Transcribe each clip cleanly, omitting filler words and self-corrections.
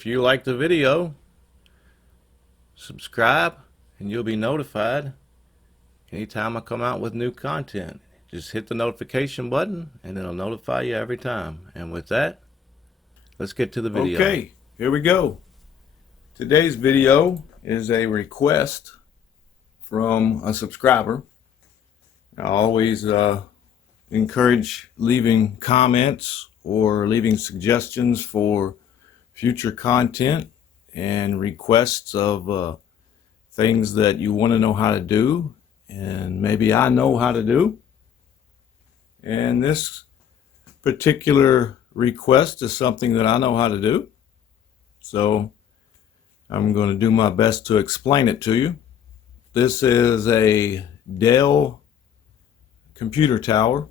if you like the video, subscribe and you'll be notified anytime I come out with new content. Just hit the notification button and it'll notify you every time. And with that, let's get to the video. Okay, here we go. Today's video is a request from a subscriber. I always encourage leaving comments or leaving suggestions for future content and requests of things that you want to know how to do and maybe I know how to do. And this particular request is something that I know how to do, so I'm going to do my best to explain it to you. This is a Dell computer tower.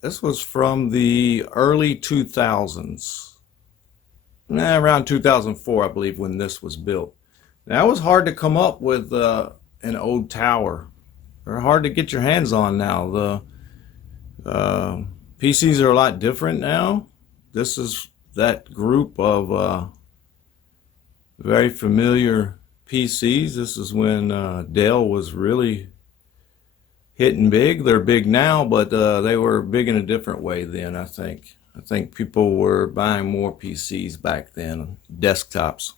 This was from the early 2000s, around 2004, I believe, when this was built. Now, it was hard to come up with an old tower. They're hard to get your hands on now. The PCs are a lot different now. This is that group of very familiar PCs. This is when Dell was really hitting big. They're big now, but they were big in a different way then, I think. I think people were buying more PCs back then, desktops.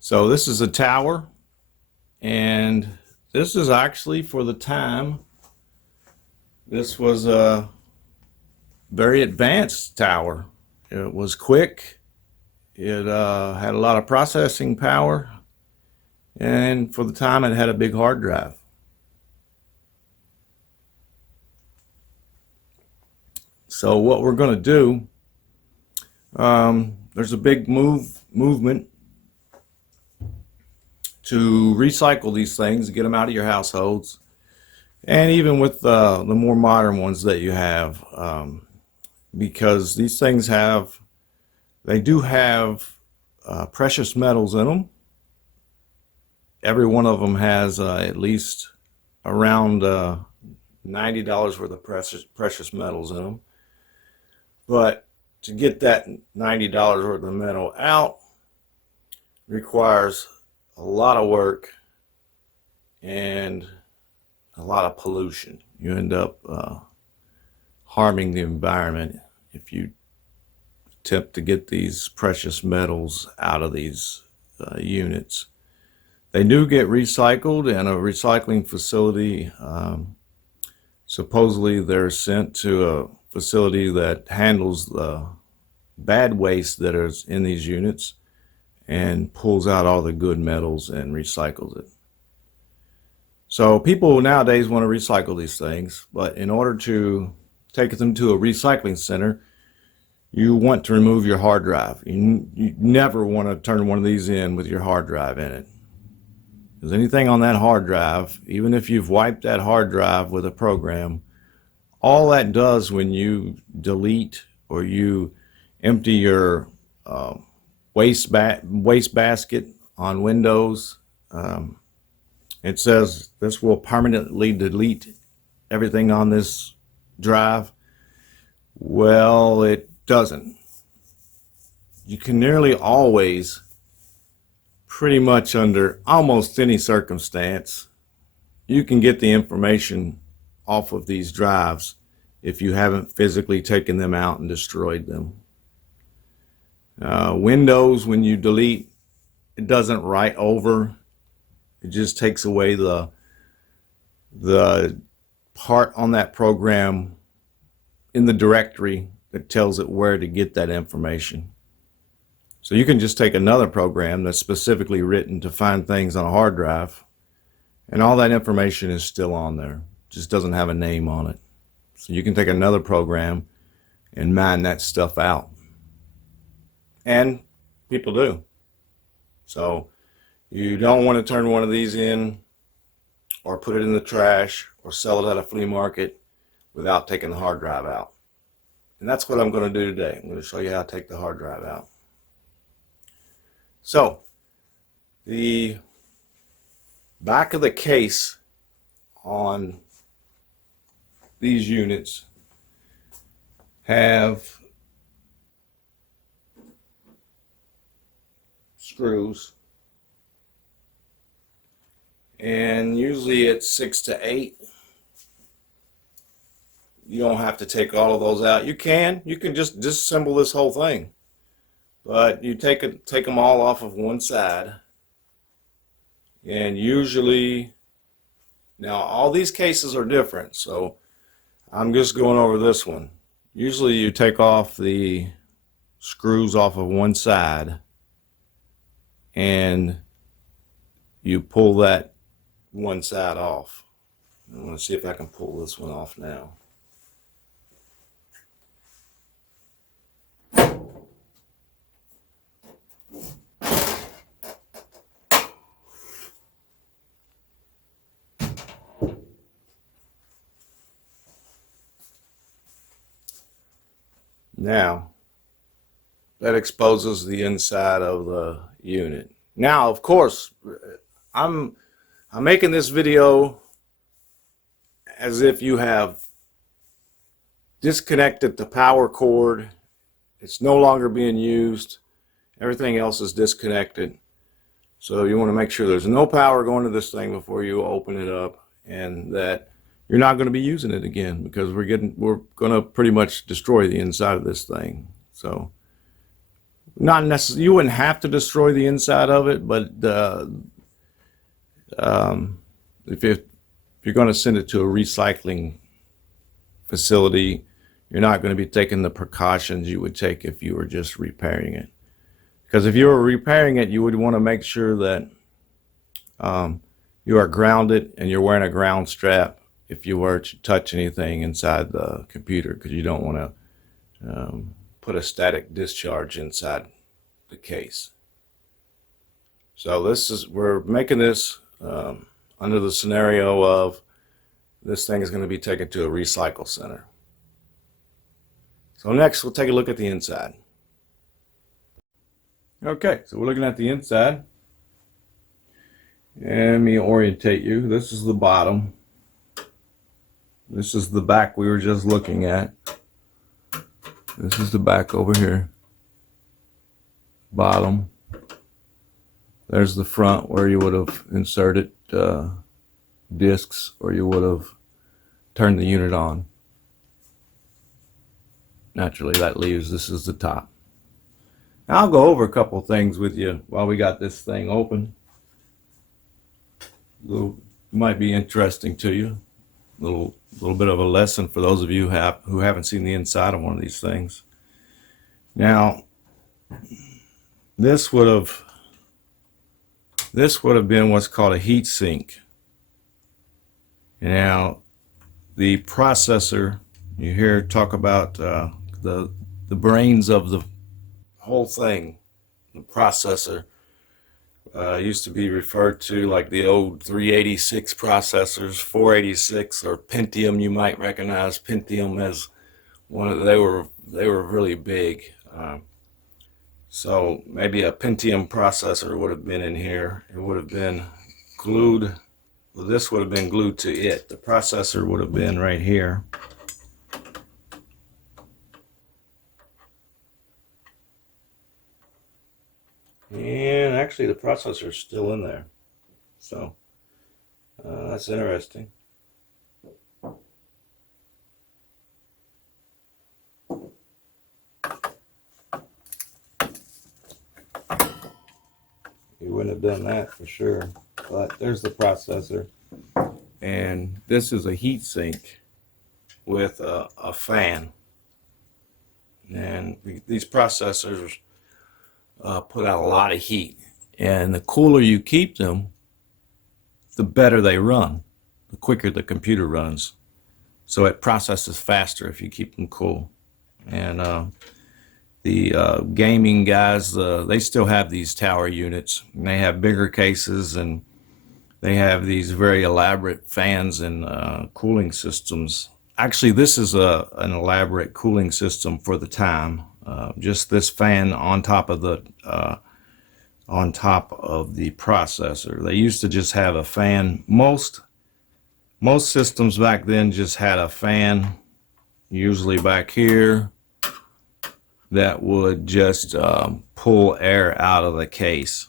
So this is a tower, and this is actually, for the time, this was a very advanced tower. It was quick. It had a lot of processing power, and for the time it had a big hard drive. So what we're going to do, there's a big movement to recycle these things, get them out of your households, and even with the more modern ones that you have, because these things do have precious metals in them. Every one of them has at least around $90 worth of precious metals in them. But to get that $90 worth of metal out requires a lot of work and a lot of pollution. You end up harming the environment if you attempt to get these precious metals out of these units. They do get recycled in a recycling facility. Supposedly they're sent to a facility that handles the bad waste that is in these units and pulls out all the good metals and recycles it. So people nowadays want to recycle these things, but in order to take them to a recycling center, you want to remove your hard drive. You never want to turn one of these in with your hard drive in it. Because anything on that hard drive, even if you've wiped that hard drive with a program, all that does when you delete or you empty your waste basket on Windows, it says this will permanently delete everything on this drive. Well, it doesn't. You can nearly always, pretty much under almost any circumstance, you can get the information off of these drives if you haven't physically taken them out and destroyed them. Windows, when you delete, it doesn't write over. It just takes away the part on that program in the directory that tells it where to get that information. So you can just take another program that's specifically written to find things on a hard drive, and all that information is still on there. It just doesn't have a name on it. So you can take another program and mine that stuff out. And people do. So you don't want to turn one of these in or put it in the trash or sell it at a flea market without taking the hard drive out. And that's what I'm going to do today. I'm going to show you how to take the hard drive out. So the back of the case on these units have screws, and usually it's 6 to 8. You don't have to take all of those out. You can just disassemble this whole thing, but you take them all off of one side. And usually, now all these cases are different, so I'm just going over this one. Usually you take off the screws off of one side and you pull that one side off. I'm going to see if I can pull this one off now. Now, that exposes the inside of the unit. Now, of course, I'm making this video as if you have disconnected the power cord. It's no longer being used. Everything else is disconnected. So you want to make sure there's no power going to this thing before you open it up, and that you're not going to be using it again, because we're going to pretty much destroy the inside of this thing. So not necessarily, you wouldn't have to destroy the inside of it, but if you're going to send it to a recycling facility, you're not going to be taking the precautions you would take if you were just repairing it. Because if you were repairing it, you would want to make sure that you are grounded and you're wearing a ground strap if you were to touch anything inside the computer, because you don't want to put a static discharge inside the case. So we're making this under the scenario of this thing is going to be taken to a recycle center. So next we'll take a look at the inside. Okay, so we're looking at the inside. And let me orientate you. This is the bottom. This is the back we were just looking at. This is the back over here. Bottom. There's the front where you would have inserted discs, or you would have turned the unit on. Naturally, that leaves this is the top. Now, I'll go over a couple things with you while we got this thing open. Might be interesting to you. Little bit of a lesson for those of you who haven't seen the inside of one of these things. Now, this would have been what's called a heat sink. Now, the processor, you hear talk about the brains of the whole thing. The processor used to be referred to like the old 386 processors, 486, or Pentium. You might recognize Pentium as one of they were really big. So maybe a Pentium processor would have been in here. It would have been glued. Well, this would have been glued to it. The processor would have been right here. And actually the processor is still in there. So that's interesting. You wouldn't have done that for sure. But there's the processor. And this is a heat sink with a fan. And these processors put out a lot of heat, and the cooler you keep them, the better they run, the quicker the computer runs. So it processes faster if you keep them cool. And the gaming guys, they still have these tower units, and they have bigger cases, and they have these very elaborate fans and cooling systems. Actually, this is an elaborate cooling system for the time. Just this fan on top of the processor. They used to just have a fan. Most systems back then just had a fan usually back here, that would just pull air out of the case.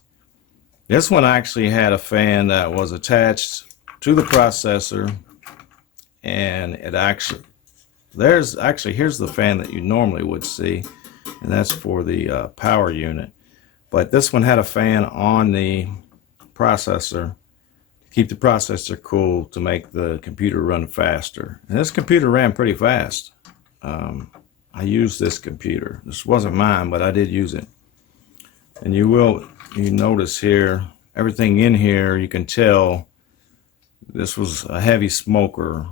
This one actually had a fan that was attached to the processor, and it actually, here's the fan that you normally would see, and that's for the power unit. But this one had a fan on the processor to keep the processor cool, to make the computer run faster. And this computer ran pretty fast. I used this computer. This wasn't mine, but I did use it. And you notice here, everything in here, you can tell this was a heavy smoker,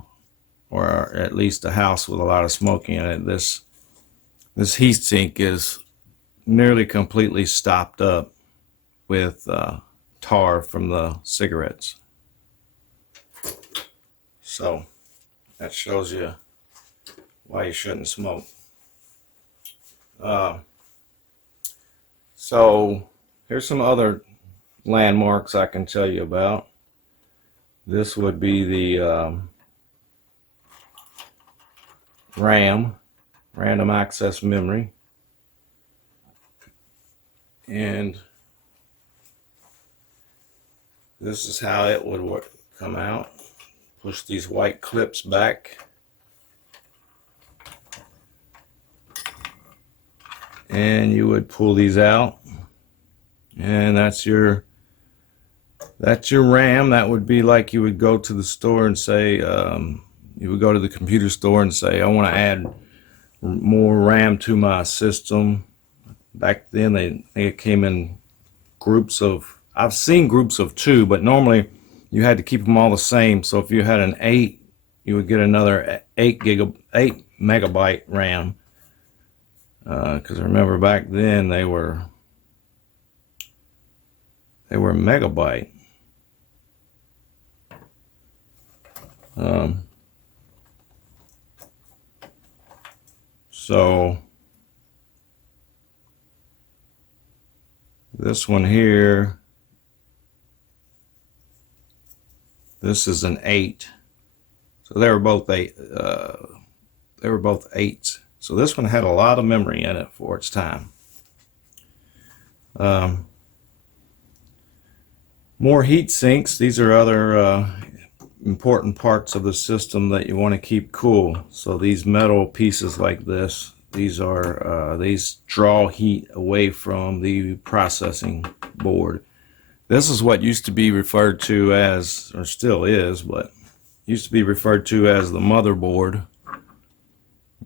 or at least a house with a lot of smoking in it. This heatsink is nearly completely stopped up with tar from the cigarettes. So that shows you why you shouldn't smoke. So here's some other landmarks I can tell you about. This would be the RAM, random access memory. And this is how it would come out. Push these white clips back. And you would pull these out. And that's your RAM. That would be like you would go to the store and say, you would go to the computer store and say, I want to add more RAM to my system. Back then they came in groups of, I've seen groups of 2, but normally you had to keep them all the same. So if you had an 8, you would get another 8 megabyte RAM. Because remember back then they were megabyte. So this one here, this is an 8. So they were both 8. They were both 8s. So this one had a lot of memory in it for its time. More heat sinks. These are other important parts of the system that you want to keep cool. So these metal pieces like this, these draw heat away from the processing board. This is what used to be referred to as, or still is, but used to be referred to as the motherboard.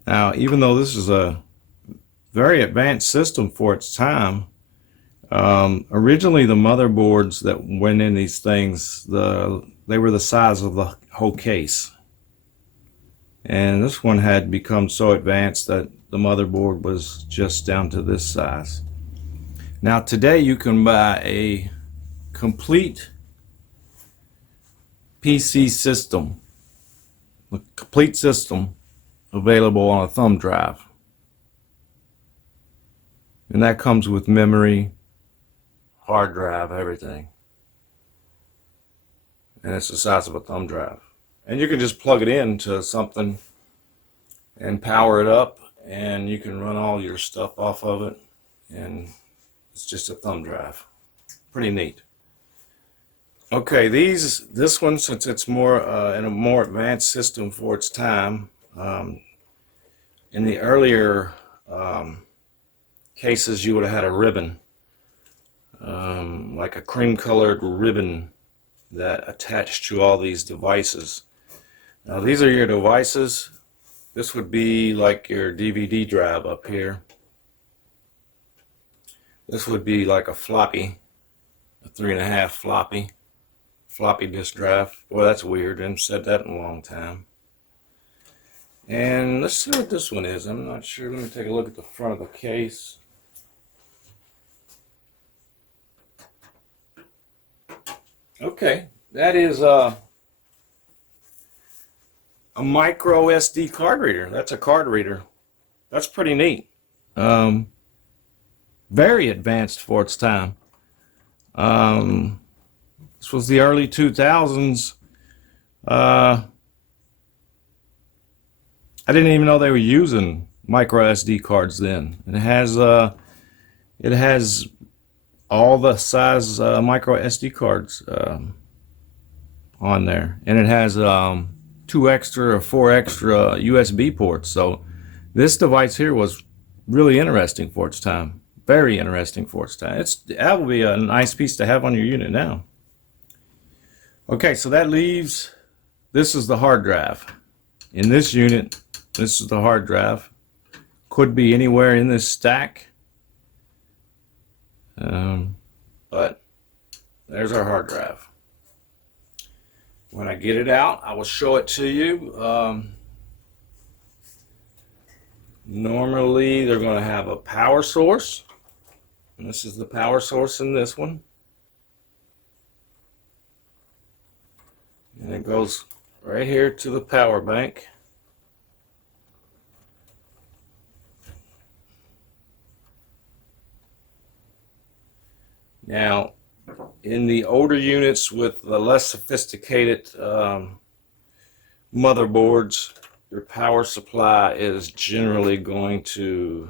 Now, even though this is a very advanced system for its time, originally the motherboards that went in these things, they were the size of the whole case. And this one had become so advanced that the motherboard was just down to this size. Now today you can buy a complete PC system, a complete system available on a thumb drive. And that comes with memory, hard drive, everything. And it's the size of a thumb drive. And you can just plug it into something and power it up, and you can run all your stuff off of it, and it's just a thumb drive. Pretty neat. Okay, this one, since it's more in a more advanced system for its time, in the earlier cases you would have had a ribbon, like a cream-colored ribbon that attached to all these devices. Now these are your devices. This would be like your DVD drive up here. This would be like a floppy, a 3.5 floppy disk drive. Well, that's weird. I haven't said that in a long time. And let's see what this one is. I'm not sure. Let me take a look at the front of the case. Okay, that is a micro SD card reader. That's a card reader. That's pretty neat. Very advanced for its time. This was the early 2000s. I didn't even know they were using micro SD cards then. It has all the size micro SD cards on there, and it has 2 extra or 4 extra USB ports. So this device here was really interesting for its time. Very interesting for its time. That will be a nice piece to have on your unit now. Okay, so that leaves, this is the hard drive. In this unit, this is the hard drive. Could be anywhere in this stack. But there's our hard drive. When I get it out, I will show it to you. Normally, they're going to have a power source. And this is the power source in this one. And it goes right here to the power bank. Now, in the older units with the less sophisticated motherboards, your power supply is generally going to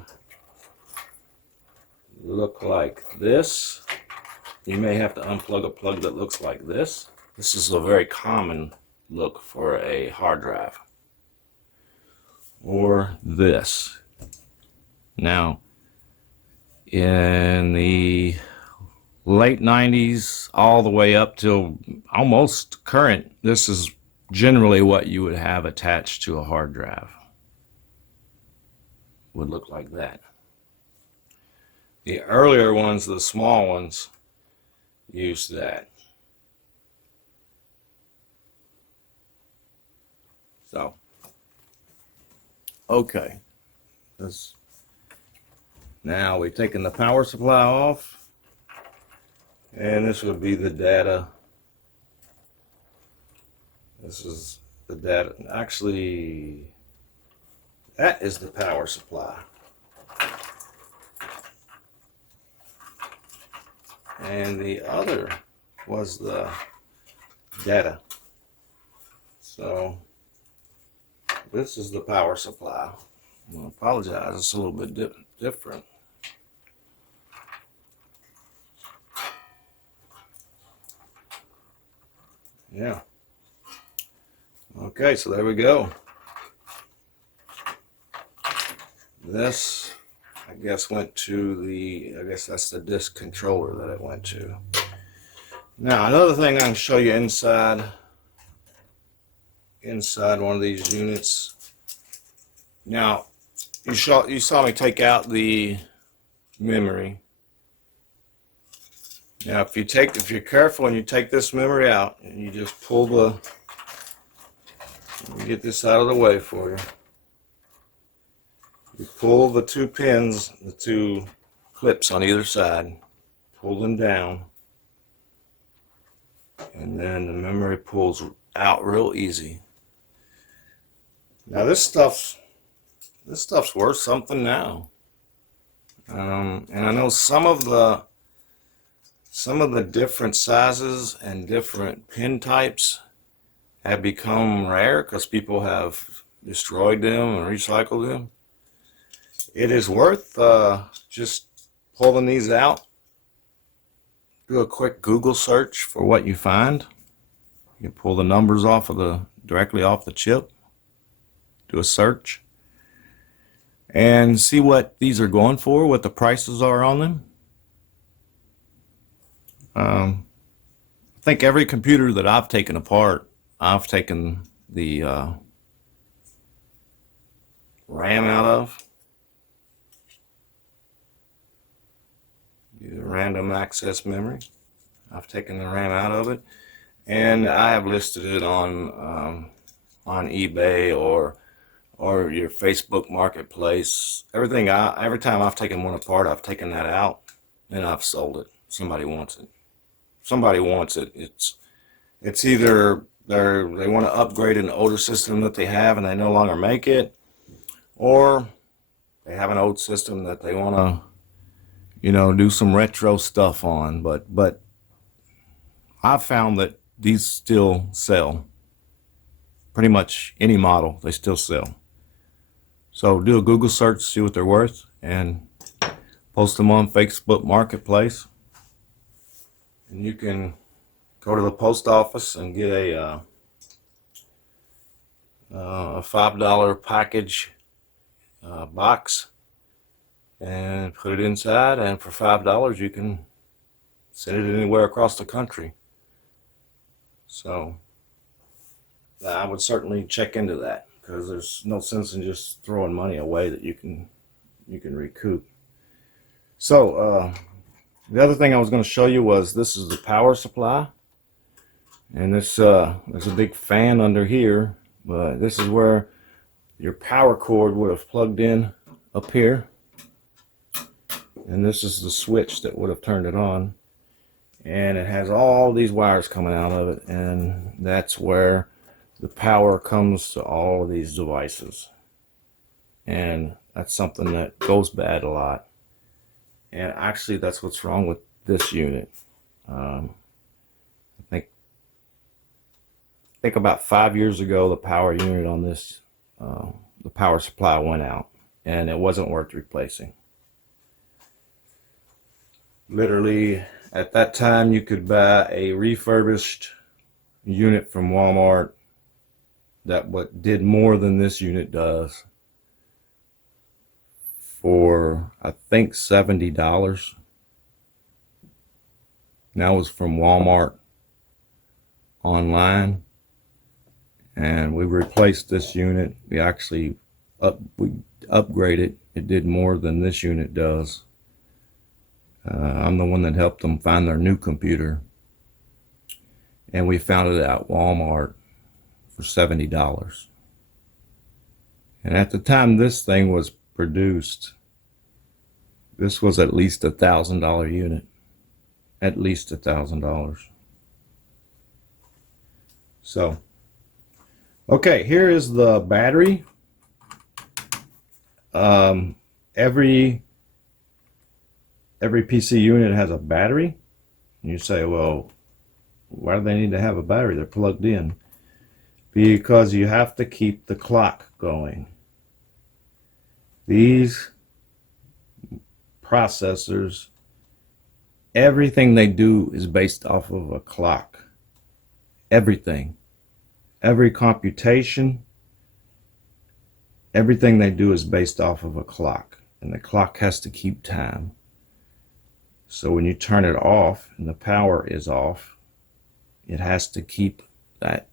look like this. You may have to unplug a plug that looks like this. This is a very common look for a hard drive. Or this. Now, in the late 90s all the way up till almost current, this is generally what you would have attached to a hard drive. Would look like that. The earlier ones, the small ones, used that. So, okay. Now we've taken the power supply off. And this would be the data. This is the data. Actually, that is the power supply. And the other was the data. So this is the power supply. I apologize, it's a little bit different. Yeah. Okay, so there we go. This, I guess, went to I guess that's the disk controller that it went to. Now, another thing I can show you inside one of these units. Now, you saw me take out the memory. Now, if you're careful and you take this memory out and you just pull let me get this out of the way for you. You pull the 2 pins, the 2 clips on either side, pull them down, and then the memory pulls out real easy. Now this stuff's worth something now. And I know some of the different sizes and different pin types have become rare because people have destroyed them and recycled them. It is worth just pulling these out. Do a quick Google search for what you find. You can pull the numbers directly off the chip. Do a search and see what these are going for, what the prices are on them. I think every computer that I've taken apart, I've taken the RAM out of. The random access memory. I've taken the RAM out of it, and I have listed it on eBay or your Facebook Marketplace. Every time I've taken one apart, I've taken that out and I've sold it. Somebody wants it. Somebody wants it. It's either they want to upgrade an older system that they have and they no longer make it, or they have an old system that they want to, do some retro stuff on. But I've found that these still sell. Pretty much any model, they still sell. So do a Google search, see what they're worth, and post them on Facebook Marketplace. And you can go to the post office and get a $5 package box and put it inside, and for $5 you can send it anywhere across the country. So I would certainly check into that, because there's no sense in just throwing money away that you can recoup. So the other thing I was going to show you was, this is the power supply, and this there's a big fan under here, but this is where your power cord would have plugged in up here, and this is the switch that would have turned it on, and it has all these wires coming out of it, and that's where the power comes to all of these devices. And that's something that goes bad a lot, and actually that's what's wrong with this unit. I think about 5 years ago the power unit on this, the power supply went out, and it wasn't worth replacing. Literally at that time you could buy a refurbished unit from Walmart that what did more than this unit does for, I think, $70. That was from Walmart online, and we replaced this unit. We actually upgraded. It did more than this unit does. I'm the one that helped them find their new computer, and we found it at Walmart for $70. And at the time this thing was produced, this was at least $1,000 unit. At least $1,000. So, okay, here is the battery. Every PC unit has a battery. You say, well, why do they need to have a battery? They're plugged in. Because you have to keep the clock going. These processors, everything they do is based off of a clock. Everything. Every computation, everything they do is based off of a clock. And the clock has to keep time. So when you turn it off and the power is off, it has to keep that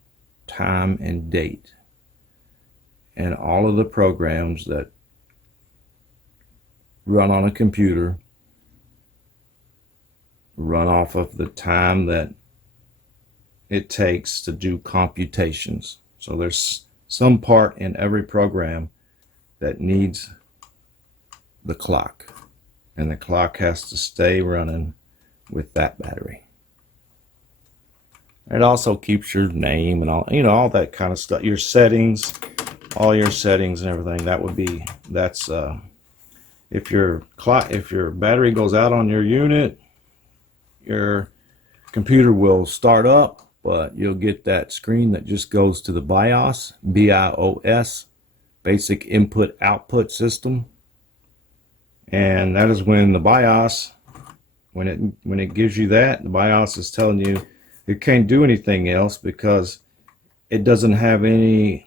time and date. And all of the programs that run on a computer run off of the time that it takes to do computations. So there's some part in every program that needs the clock, and the clock has to stay running with that battery. It also keeps your name and all, all that kind of stuff, your settings, all your settings and everything. That's if your battery goes out on your unit, your computer will start up, but you'll get that screen that just goes to the BIOS, BIOS, basic input output system. And that is when the BIOS, when it gives you that, the BIOS is telling you it can't do anything else, because it doesn't have any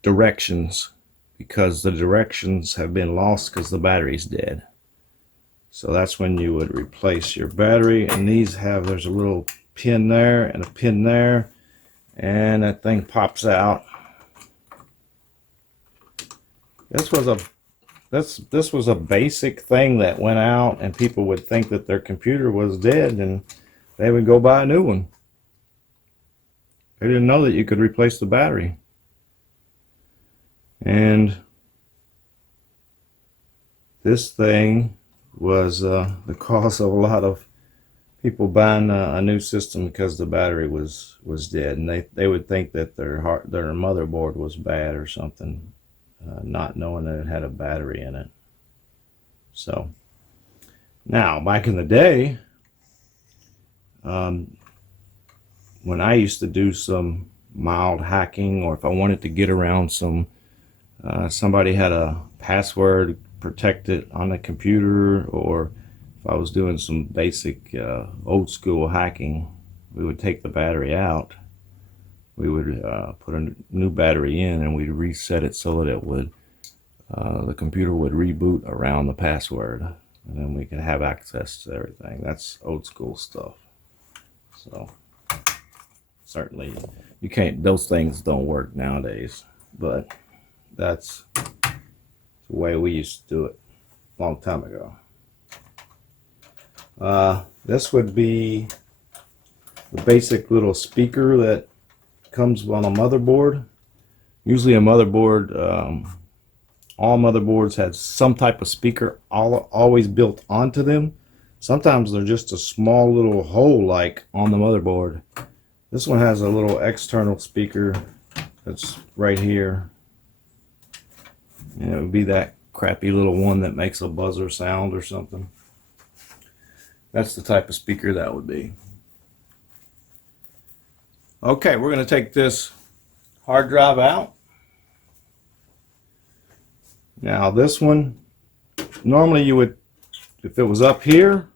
directions, because the directions have been lost because the battery's dead. So that's when you would replace your battery. And there's a little pin there and a pin there, and that thing pops out. This was a basic thing that went out, and people would think that their computer was dead, and they would go buy a new one. They didn't know that you could replace the battery. And this thing was the cause of a lot of people buying a new system, because the battery was dead, and they would think that their motherboard was bad or something, not knowing that it had a battery in it. So now, back in the day, when I used to do some mild hacking, or if I wanted to get around somebody had a password protected on the computer, or if I was doing some basic old school hacking, we would take the battery out. We would put a new battery in, and we'd reset it so that it would the computer would reboot around the password, and then we could have access to everything. That's old school stuff. So certainly you can't, those things don't work nowadays, but that's the way we used to do it a long time ago. This would be the basic little speaker that comes on a motherboard. Usually a motherboard, all motherboards have some type of speaker always built onto them. Sometimes they're just a small little hole like on the motherboard. This one has a little external speaker that's right here. And it would be that crappy little one that makes a buzzer sound or something. That's the type of speaker that would be. Okay, we're going to take this hard drive out. Now this one, normally you would, if it was up here,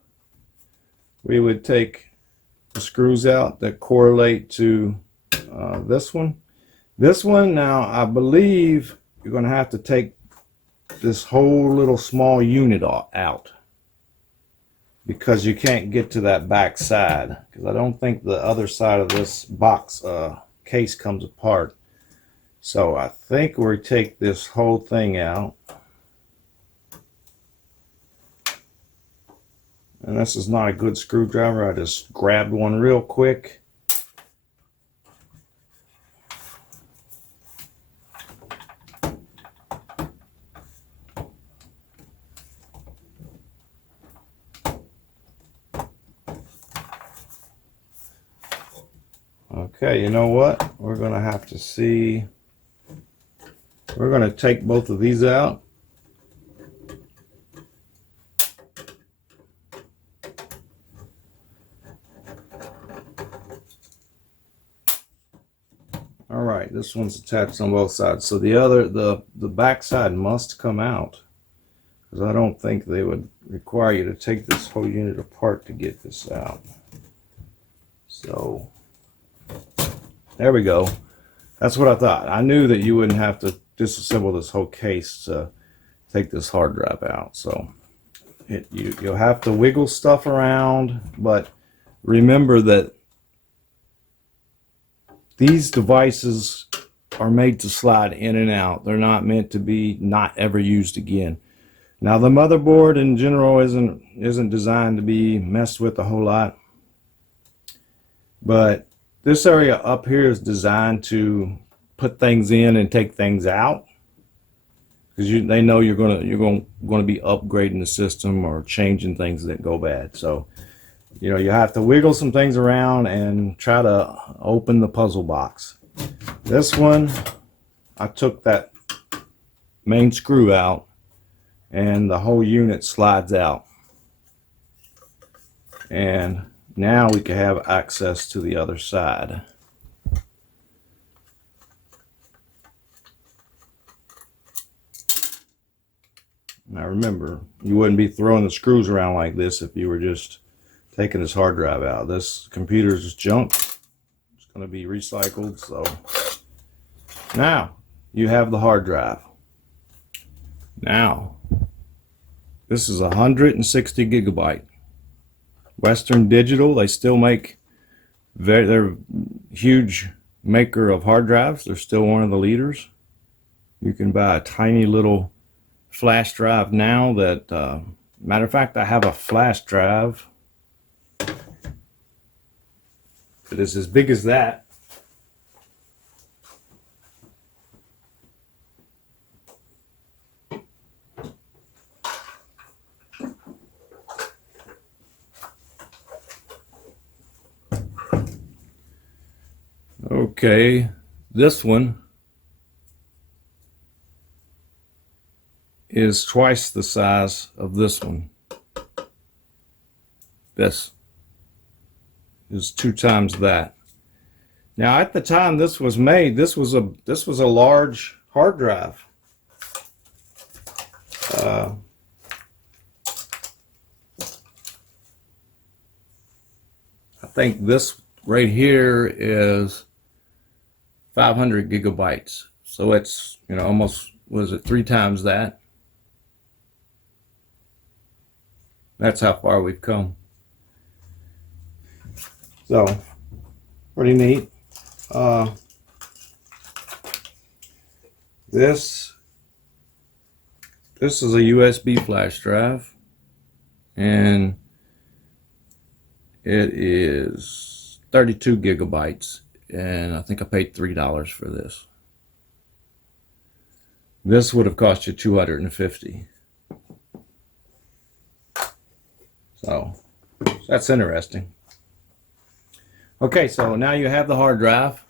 we would take the screws out that correlate to this one. This one, now I believe you're going to have to take this whole little small unit out, because you can't get to that back side, because I don't think the other side of this box case comes apart. So I think we take this whole thing out. And this is not a good screwdriver. I just grabbed one real quick. Okay, you know what? We're going to have to see. We're going to take both of these out. All right, this one's attached on both sides. So the back side must come out, because I don't think they would require you to take this whole unit apart to get this out. So there we go. That's what I thought. I knew that you wouldn't have to disassemble this whole case to take this hard drive out. So you'll have to wiggle stuff around, but remember that these devices are made to slide in and out. They're not meant to be not ever used again. Now the motherboard in general isn't designed to be messed with a whole lot, but this area up here is designed to put things in and take things out, because they know you're going to be upgrading the system or changing things that go bad. So you know, you have to wiggle some things around and try to open the puzzle box. This one, I took that main screw out and the whole unit slides out. And now we can have access to the other side. Now remember, you wouldn't be throwing the screws around like this if you were just taking this hard drive out. This computer is junk. It's going to be recycled. So now you have the hard drive. Now this is 160 gigabyte. Western Digital, they still make, they're a huge maker of hard drives. They're still one of the leaders. You can buy a tiny little flash drive now that, matter of fact, I have a flash drive that is as big as that. Okay, this one is twice the size of this one. This is 2 times that. Now, at the time this was made, this was a large hard drive. I think this right here is 500 gigabytes. So it's, almost, was it 3 times that? That's how far we've come. So, pretty neat. This is a USB flash drive, and it is 32 gigabytes, and I think I paid $3 for this. This would have cost you $250. So that's interesting. Okay, so now you have the hard drive.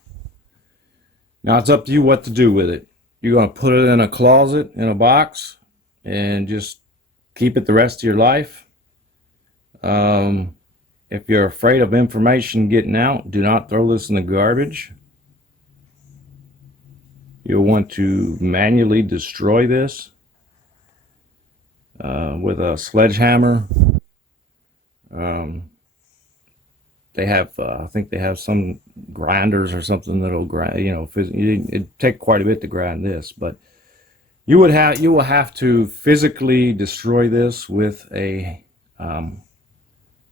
Now it's up to you what to do with it. You're going to put it in a closet, in a box, and just keep it the rest of your life. If you're afraid of information getting out, do not throw this in the garbage. You'll want to manually destroy this with a sledgehammer. They have, I think they have some grinders or something that'll grind. It'd take quite a bit to grind this, but you will have to physically destroy this with an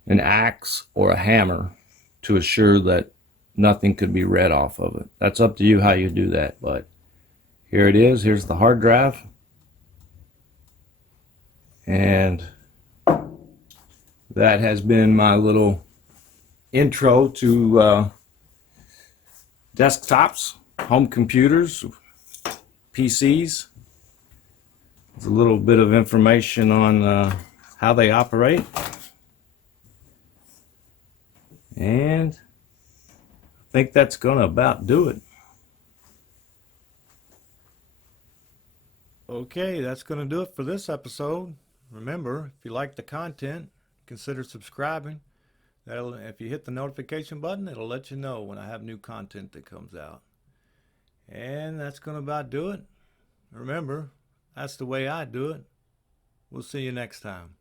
axe or a hammer to assure that nothing could be read off of it. That's up to you how you do that, but here it is. Here's the hard drive, and that has been my little intro to desktops, home computers, PCs. It's a little bit of information on how they operate. And I think that's gonna about do it. Okay, that's gonna do it for this episode. Remember, if you like the content, consider subscribing. If you hit the notification button, it'll let you know when I have new content that comes out. And that's gonna about do it. Remember, that's the way I do it. We'll see you next time.